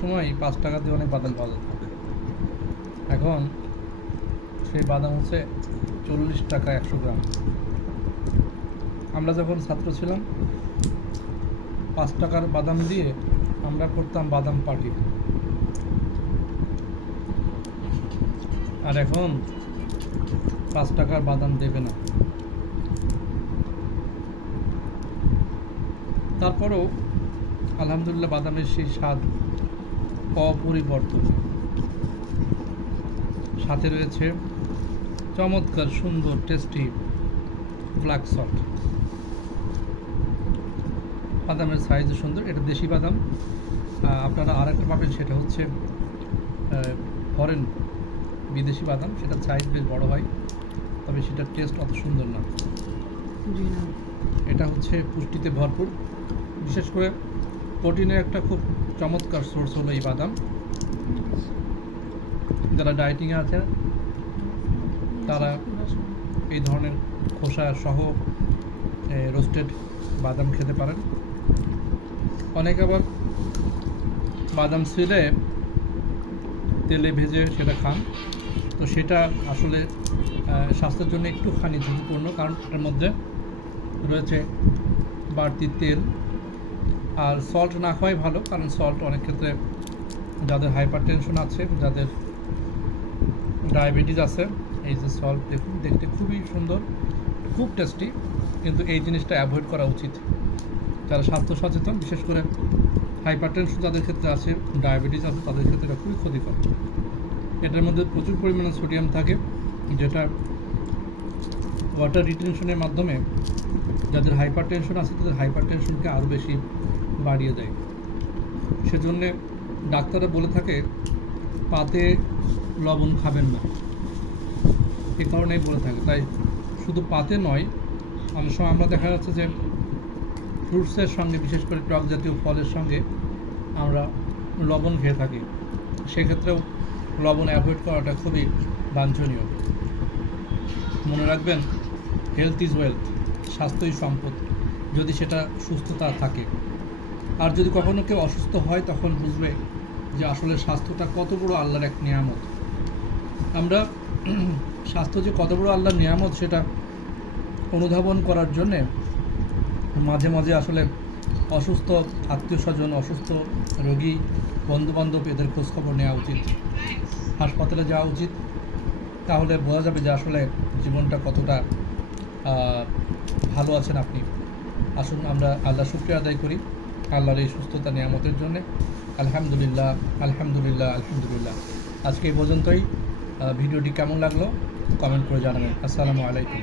সময় 5 টাকা দিয়ে অনেক বাদাম পাওয়া যেত, এখন সেই বাদাম হচ্ছে 40 টাকা 100 গ্রাম। আমরা যখন ছাত্র ছিলাম 5 টাকার বাদাম দিয়ে আমরা করতাম বাদাম পার্টি, আর এখন 5 টাকার বাদাম দেবে না। তারপরেও আলহামদুলিল্লাহ বাদামের সেই স্বাদ অপরিবর্তন। সাথে রয়েছে চমৎকার সুন্দর টেস্টি ব্ল্যাক সল্ট। বাদামের সাইজও সুন্দর, এটা দেশি বাদাম। আপনারা আর একটা পাবেন, সেটা হচ্ছে ফরেন বিদেশি বাদাম, সেটা সাইজ বেশ বড় হয়, তবে সেটার টেস্ট অত সুন্দর না। এটা হচ্ছে পুষ্টিতে ভরপুর, বিশেষ করে প্রোটিনের একটা খুব চমৎকার সোর্স হলো এই বাদাম। যারা ডায়েটিংয়ে আছে তারা এই ধরনের খোসা সহ রোস্টেড বাদাম খেতে পারেন। অনেকে আবার বাদাম ছিলে তেলে ভেজে সেটা খান, তো সেটা আসলে স্বাস্থ্যের জন্য একটুখানি ঝুঁকিপূর্ণ, কারণ এটার মধ্যে রয়েছে বাড়তি তেল। আর সল্ট না খাওয়াই ভালো, কারণ সল্ট অনেক ক্ষেত্রে যাদের হাইপার টেনশন আছে, যাদের ডায়াবেটিস আছে, এই যে সল্ট দেখুন, দেখতে খুবই সুন্দর, খুব টেস্টি, কিন্তু এই জিনিসটা অ্যাভয়েড করা উচিত। যারা স্বাস্থ্য সচেতন, বিশেষ করে হাইপার টেনশন যাদের ক্ষেত্রে আছে, ডায়াবেটিস আছে, তাদের ক্ষেত্রে এটা খুবই ক্ষতিকর। এটার মধ্যে প্রচুর পরিমাণে সোডিয়াম থাকে, যেটা ওয়াটার রিটেনশনের মাধ্যমে যাদের হাইপার টেনশন আছে তাদের হাইপার টেনশনকে আরও বেশি বাড়িয়ে দেয়। সেজন্যে ডাক্তাররা বলে থাকে পাতে লবণ খাবেন না, এই কারণেই বলে থাকে। তাই শুধু পাতে নয়, অনেক সময় আমরা দেখা যাচ্ছে যে ফ্রুটসের সঙ্গে, বিশেষ করে টক জাতীয় ফলের সঙ্গে আমরা লবণ খেয়ে থাকি, সেক্ষেত্রেও লবণ অ্যাভয়েড করাটা খুবই বাঞ্ছনীয়। মনে রাখবেন, হেলথ ইজ ওয়েলথ, স্বাস্থ্যই সম্পদ, যদি সেটা সুস্থতা থাকে। আর যদি কখনো কেউ অসুস্থ হয়, তখন বুঝবে যে আসলে স্বাস্থ্যটা কত বড় আল্লাহর এক নিয়ামত। আমরা স্বাস্থ্য যে কত বড় আল্লাহর নিয়ামত সেটা অনুধাবন করার জন্যে মাঝে মাঝে আসলে অসুস্থ আত্মীয় স্বজন, অসুস্থ রোগী, বন্ধুবান্ধব, এদের খোঁজখবর নেওয়া উচিত, হাসপাতালে যাওয়া উচিত। তাহলে বোঝা যাবে যে আসলে জীবনটা কতটা ভালো আছেন আপনি। আসুন আমরা আল্লাহর শুকরিয়া আদায় করি আল্লাহর এই সুস্থতা নিয়ামতের জন্যে। আলহামদুলিল্লাহ, আলহামদুলিল্লাহ, আলহামদুলিল্লাহ। আজকে এই পর্যন্তই। ভিডিওটি কেমন লাগলো কমেন্ট করে জানাবেন। আসসালামু আলাইকুম।